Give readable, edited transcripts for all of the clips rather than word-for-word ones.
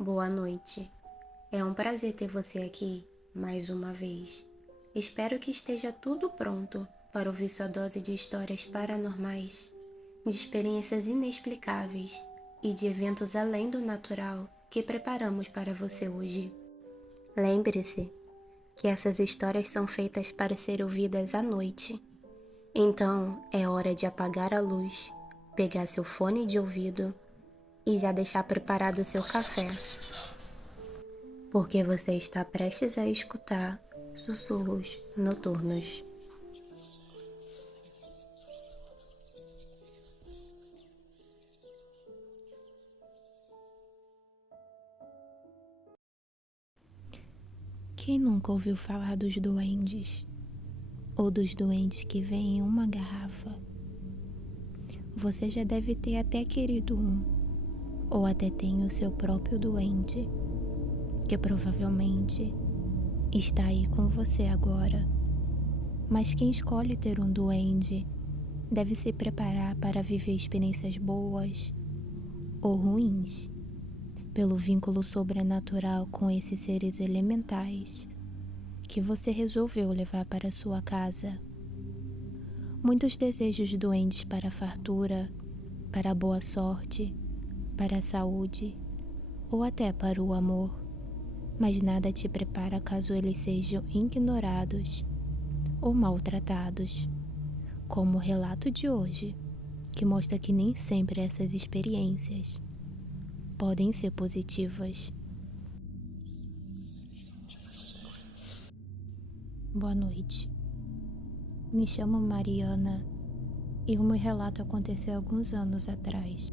Boa noite. É um prazer ter você aqui mais uma vez. Espero que esteja tudo pronto para ouvir sua dose de histórias paranormais, de experiências inexplicáveis e de eventos além do natural que preparamos para você hoje. Lembre-se que essas histórias são feitas para ser ouvidas à noite. Então é hora de apagar a luz, pegar seu fone de ouvido e já deixar preparado o seu café, porque você está prestes a escutar sussurros noturnos. Quem nunca ouviu falar dos duendes? Ou dos duendes que vêm em uma garrafa? Você já deve ter até querido um, ou até tem o seu próprio duende, que provavelmente está aí com você agora. Mas quem escolhe ter um duende deve se preparar para viver experiências boas ou ruins, pelo vínculo sobrenatural com esses seres elementais que você resolveu levar para sua casa. Muitos desejos doentes para a fartura, para a boa sorte, para a saúde ou até para o amor, mas nada te prepara caso eles sejam ignorados ou maltratados, como o relato de hoje, que mostra que nem sempre essas experiências podem ser positivas. Boa noite. Me chamo Mariana e o meu relato aconteceu alguns anos atrás,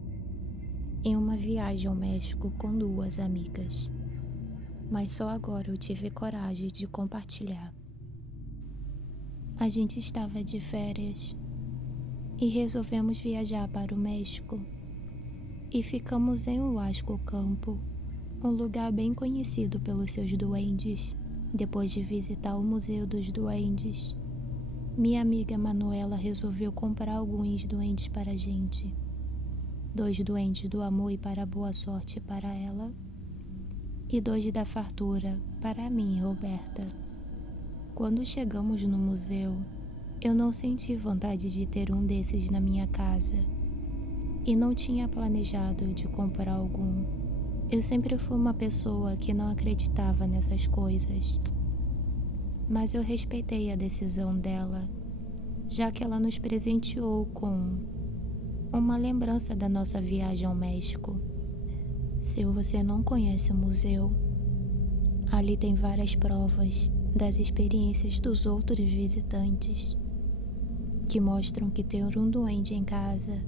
em uma viagem ao México com duas amigas. Mas só agora eu tive coragem de compartilhar. A gente estava de férias e resolvemos viajar para o México e ficamos em Huasco Campo, um lugar bem conhecido pelos seus duendes. Depois de visitar o Museu dos Duendes, minha amiga Manuela resolveu comprar alguns duendes para a gente. 2 duendes do amor e para a boa sorte para ela, e 2 da fartura para mim e Roberta. Quando chegamos no museu, eu não senti vontade de ter um desses na minha casa e não tinha planejado de comprar algum. Eu sempre fui uma pessoa que não acreditava nessas coisas, mas eu respeitei a decisão dela, já que ela nos presenteou com uma lembrança da nossa viagem ao México. Se você não conhece o museu, ali tem várias provas das experiências dos outros visitantes, que mostram que ter um duende em casa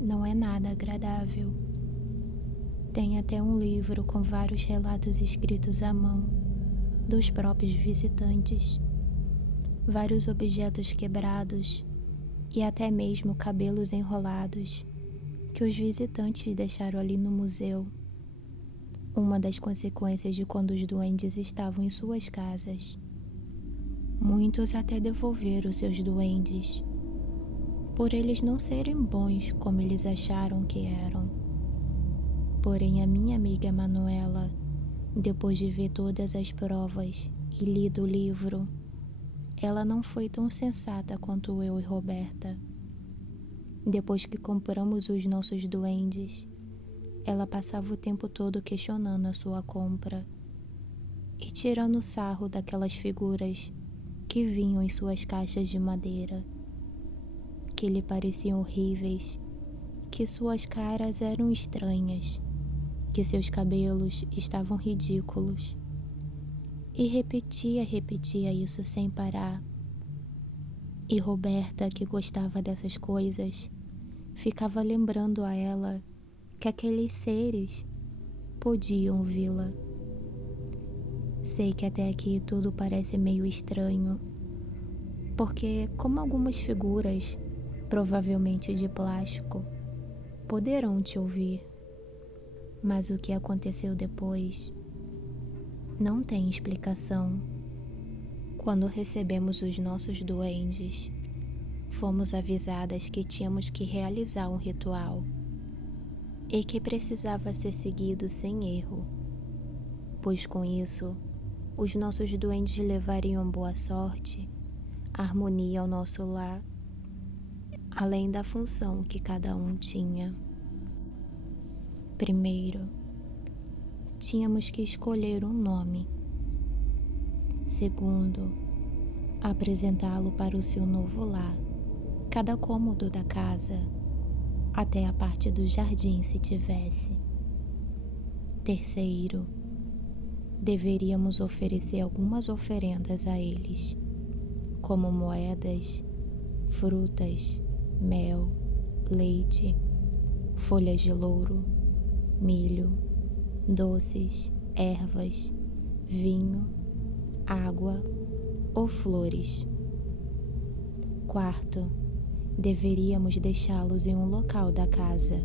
não é nada agradável. Tem até um livro com vários relatos escritos à mão dos próprios visitantes, vários objetos quebrados e até mesmo cabelos enrolados que os visitantes deixaram ali no museu. Uma das consequências de quando os duendes estavam em suas casas. Muitos até devolveram seus duendes, por eles não serem bons como eles acharam que eram. Porém, a minha amiga Manuela, depois de ver todas as provas e lido o livro, ela não foi tão sensata quanto eu e Roberta. Depois que compramos os nossos duendes, ela passava o tempo todo questionando a sua compra e tirando sarro daquelas figuras que vinham em suas caixas de madeira, que lhe pareciam horríveis, que suas caras eram estranhas, que seus cabelos estavam ridículos. E repetia isso sem parar. E Roberta, que gostava dessas coisas, ficava lembrando a ela que aqueles seres podiam vê-la. Sei que até aqui tudo parece meio estranho, porque como algumas figuras, provavelmente de plástico, poderão te ouvir, mas o que aconteceu depois não tem explicação. Quando recebemos os nossos duendes, fomos avisadas que tínhamos que realizar um ritual. e que precisava ser seguido sem erro, pois com isso os nossos duendes levariam boa sorte, harmonia ao nosso lar, além da função que cada um tinha. Primeiro, tínhamos que escolher um nome. Segundo, apresentá-lo para o seu novo lar, cada cômodo da casa, até a parte do jardim se tivesse. Terceiro, deveríamos oferecer algumas oferendas a eles, como moedas, frutas, mel, leite, folhas de louro, milho, doces, ervas, vinho, água ou flores. Quarto, deveríamos deixá-los em um local da casa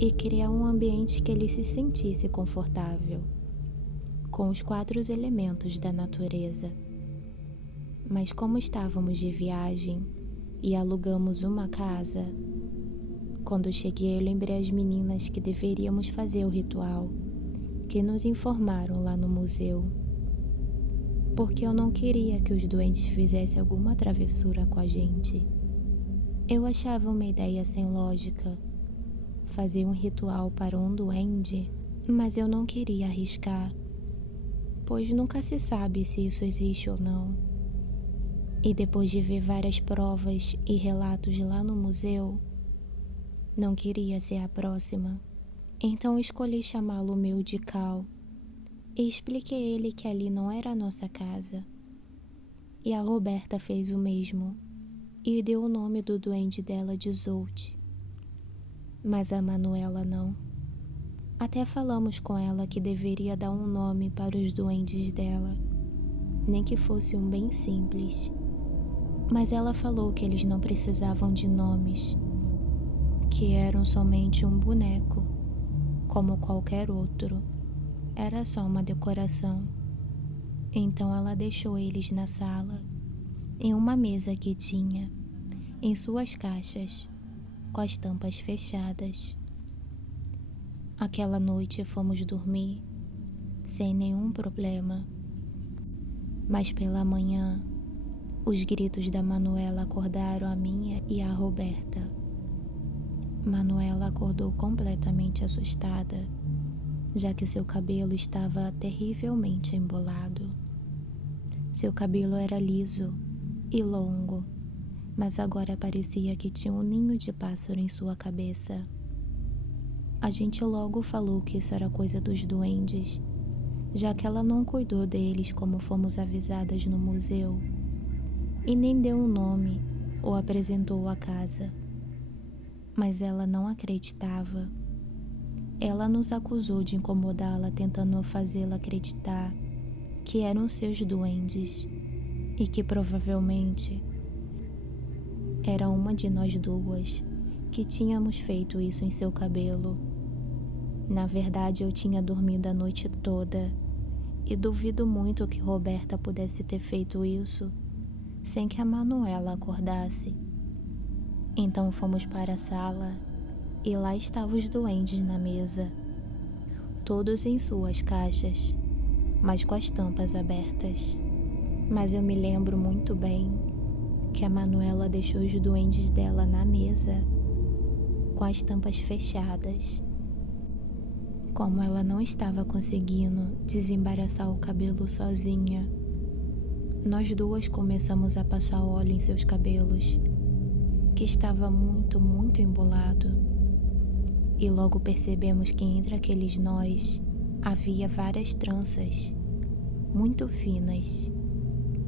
e criar um ambiente que ele se sentisse confortável, com os 4 elementos da natureza. Mas como estávamos de viagem e alugamos uma casa, quando cheguei eu lembrei às meninas que deveríamos fazer o ritual que nos informaram lá no museu, porque eu não queria que os duendes fizessem alguma travessura com a gente. Eu achava uma ideia sem lógica, fazer um ritual para um duende, mas eu não queria arriscar, pois nunca se sabe se isso existe ou não. E depois de ver várias provas e relatos lá no museu, não queria ser a próxima. Então escolhi chamá-lo meu de Cal e expliquei a ele que ali não era a nossa casa. E a Roberta fez o mesmo e deu o nome do duende dela de Zolt. Mas a Manuela não. Até falamos com ela que deveria dar um nome para os duendes dela, nem que fosse um bem simples. Mas ela falou que eles não precisavam de nomes, que eram somente um boneco, como qualquer outro. Era só uma decoração. Então ela deixou eles na sala, em uma mesa que tinha, em suas caixas, com as tampas fechadas. Aquela noite fomos dormir, sem nenhum problema. Mas pela manhã, os gritos da Manuela acordaram a minha e a Roberta. Manuela acordou completamente assustada, já que seu cabelo estava terrivelmente embolado. Seu cabelo era liso e longo, mas agora parecia que tinha um ninho de pássaro em sua cabeça. A gente logo falou que isso era coisa dos duendes, já que ela não cuidou deles como fomos avisadas no museu, e nem deu um nome ou apresentou a casa. Mas ela não acreditava. Ela nos acusou de incomodá-la, tentando fazê-la acreditar que eram seus duendes e que provavelmente era uma de nós duas que tínhamos feito isso em seu cabelo. Na verdade, eu tinha dormido a noite toda e duvido muito que Roberta pudesse ter feito isso sem que a Manuela acordasse. Então fomos para a sala e lá estavam os duendes na mesa, todos em suas caixas, mas com as tampas abertas. Mas eu me lembro muito bem que a Manuela deixou os duendes dela na mesa, com as tampas fechadas. Como ela não estava conseguindo desembaraçar o cabelo sozinha, nós duas começamos a passar óleo em seus cabelos, que estava muito, muito embolado. E logo percebemos que entre aqueles nós havia várias tranças, muito finas.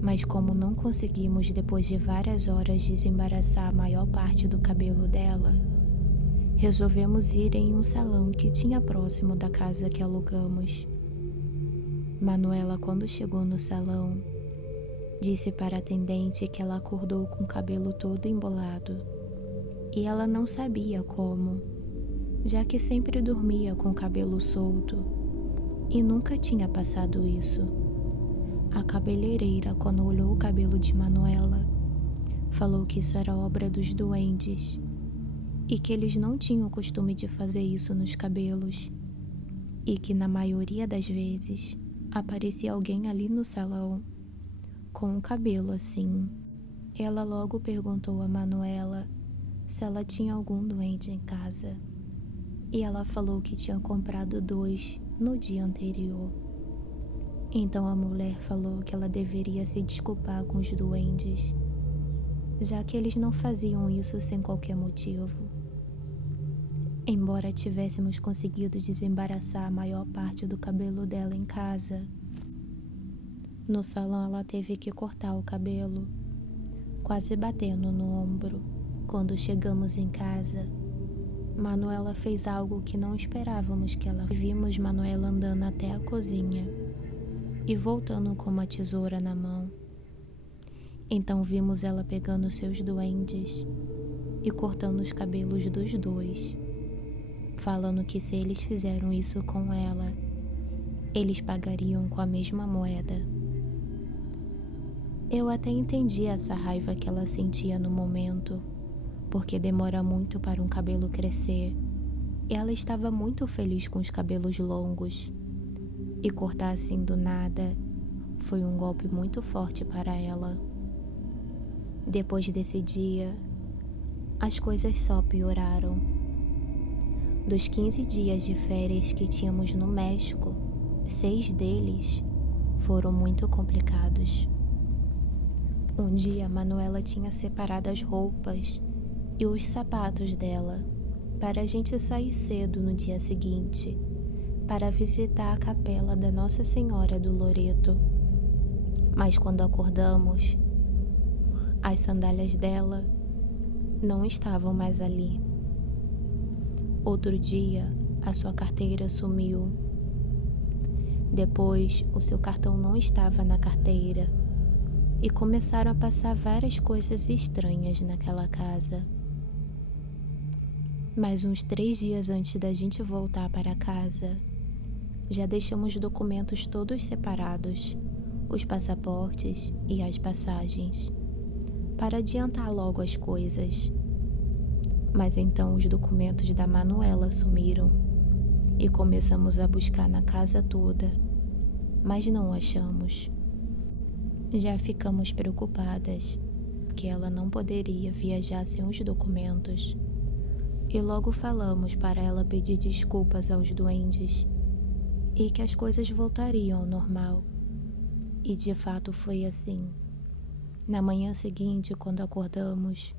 Mas como não conseguimos depois de várias horas desembaraçar a maior parte do cabelo dela, resolvemos ir em um salão que tinha próximo da casa que alugamos. Manuela, quando chegou no salão, disse para a atendente que ela acordou com o cabelo todo embolado e ela não sabia como, já que sempre dormia com o cabelo solto e nunca tinha passado isso. A cabeleireira, quando olhou o cabelo de Manuela, falou que isso era obra dos duendes e que eles não tinham o costume de fazer isso nos cabelos, e que na maioria das vezes aparecia alguém ali no salão com um cabelo assim. Ela logo perguntou a Manuela se ela tinha algum duende em casa, e ela falou que tinha comprado 2 no dia anterior. Então a mulher falou que ela deveria se desculpar com os duendes, já que eles não faziam isso sem qualquer motivo. Embora tivéssemos conseguido desembaraçar a maior parte do cabelo dela em casa, no salão ela teve que cortar o cabelo, quase batendo no ombro. Quando chegamos em casa, Manuela fez algo que não esperávamos que ela. Vimos Manuela andando até a cozinha e voltando com uma tesoura na mão. Então vimos ela pegando seus duendes e cortando os cabelos dos 2, falando que se eles fizeram isso com ela, eles pagariam com a mesma moeda. Eu até entendi essa raiva que ela sentia no momento, porque demora muito para um cabelo crescer, e ela estava muito feliz com os cabelos longos, e cortar assim do nada foi um golpe muito forte para ela. Depois desse dia, as coisas só pioraram. Dos 15 dias de férias que tínhamos no México, 6 deles foram muito complicados. Um dia, Manuela tinha separado as roupas e os sapatos dela para a gente sair cedo no dia seguinte, para visitar a capela da Nossa Senhora do Loreto. Mas quando acordamos, as sandálias dela não estavam mais ali. Outro dia, a sua carteira sumiu. Depois, o seu cartão não estava na carteira. E começaram a passar várias coisas estranhas naquela casa. Mas uns 3 dias antes da gente voltar para casa, já deixamos os documentos todos separados, os passaportes e as passagens, para adiantar logo as coisas. Mas então os documentos da Manuela sumiram e começamos a buscar na casa toda, mas não achamos. Já ficamos preocupadas, porque ela não poderia viajar sem os documentos. E logo falamos para ela pedir desculpas aos duendes e que as coisas voltariam ao normal. E de fato foi assim. Na manhã seguinte, quando acordamos,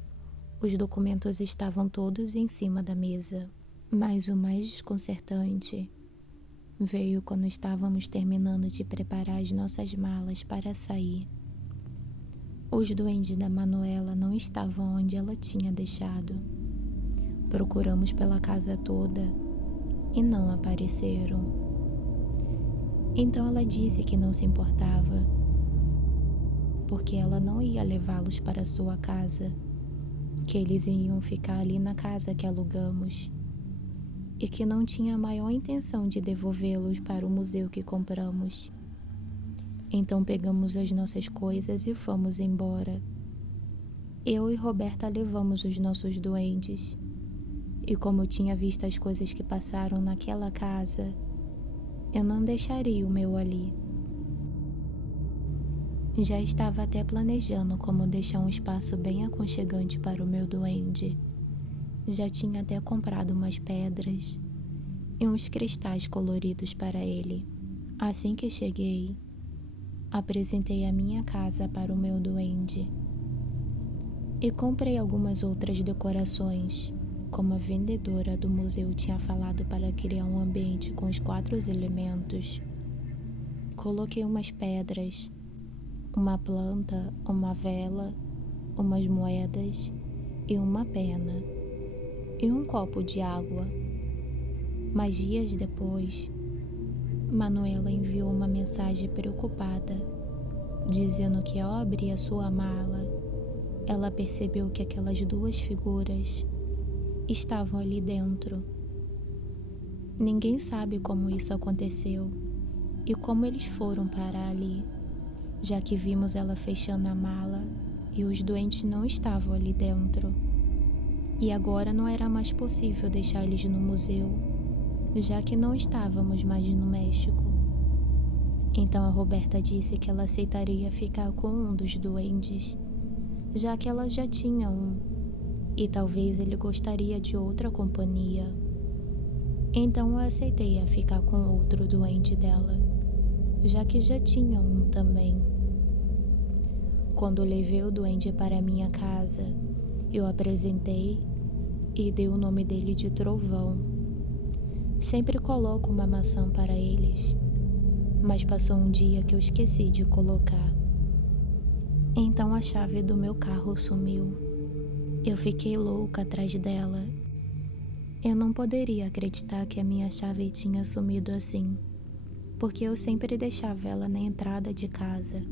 os documentos estavam todos em cima da mesa. Mas o mais desconcertante veio quando estávamos terminando de preparar as nossas malas para sair. Os duendes da Manuela não estavam onde ela tinha deixado. Procuramos pela casa toda e não apareceram. Então ela disse que não se importava, porque ela não ia levá-los para sua casa, que eles iam ficar ali na casa que alugamos, e que não tinha a maior intenção de devolvê-los para o museu que compramos. Então pegamos as nossas coisas e fomos embora. Eu e Roberta levamos os nossos duendes, e como eu tinha visto as coisas que passaram naquela casa, eu não deixaria o meu ali. Já estava até planejando como deixar um espaço bem aconchegante para o meu duende. Já tinha até comprado umas pedras e uns cristais coloridos para ele. Assim que cheguei, apresentei a minha casa para o meu duende e comprei algumas outras decorações, como a vendedora do museu tinha falado, para criar um ambiente com os 4 elementos. Coloquei umas pedras, uma planta, uma vela, umas moedas e uma pena, e um copo de água. Mas dias depois, Manuela enviou uma mensagem preocupada, dizendo que ao abrir a sua mala, ela percebeu que aquelas 2 figuras estavam ali dentro. Ninguém sabe como isso aconteceu e como eles foram parar ali, já que vimos ela fechando a mala e os doentes não estavam ali dentro. E agora não era mais possível deixar eles no museu, já que não estávamos mais no México. Então a Roberta disse que ela aceitaria ficar com um dos duendes, já que ela já tinha um, e talvez ele gostaria de outra companhia. Então eu aceitei a ficar com outro duende dela, já que já tinha um também. Quando levei o duende para minha casa, eu apresentei e dei o nome dele de Trovão. Sempre coloco uma maçã para eles, mas passou um dia que eu esqueci de colocar. Então a chave do meu carro sumiu. Eu fiquei louca atrás dela. Eu não poderia acreditar que a minha chave tinha sumido assim, porque eu sempre deixava ela na entrada de casa.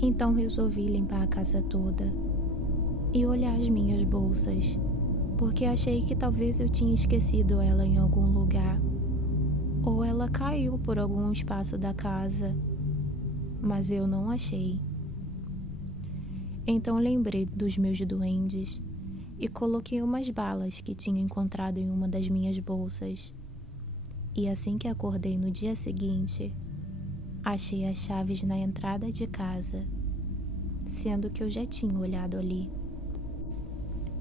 Então resolvi limpar a casa toda e olhar as minhas bolsas, porque achei que talvez eu tinha esquecido ela em algum lugar, ou ela caiu por algum espaço da casa, mas eu não achei. Então lembrei dos meus duendes e coloquei umas balas que tinha encontrado em uma das minhas bolsas. E assim que acordei no dia seguinte, achei as chaves na entrada de casa, sendo que eu já tinha olhado ali.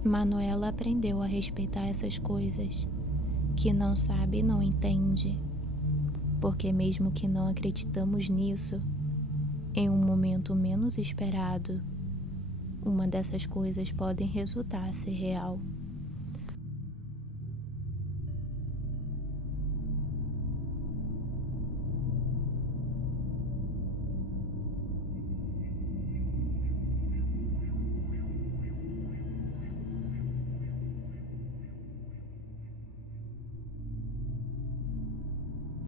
Manuela aprendeu a respeitar essas coisas, que não sabe não entende, porque mesmo que não acreditamos nisso, em um momento menos esperado, uma dessas coisas pode resultar ser real.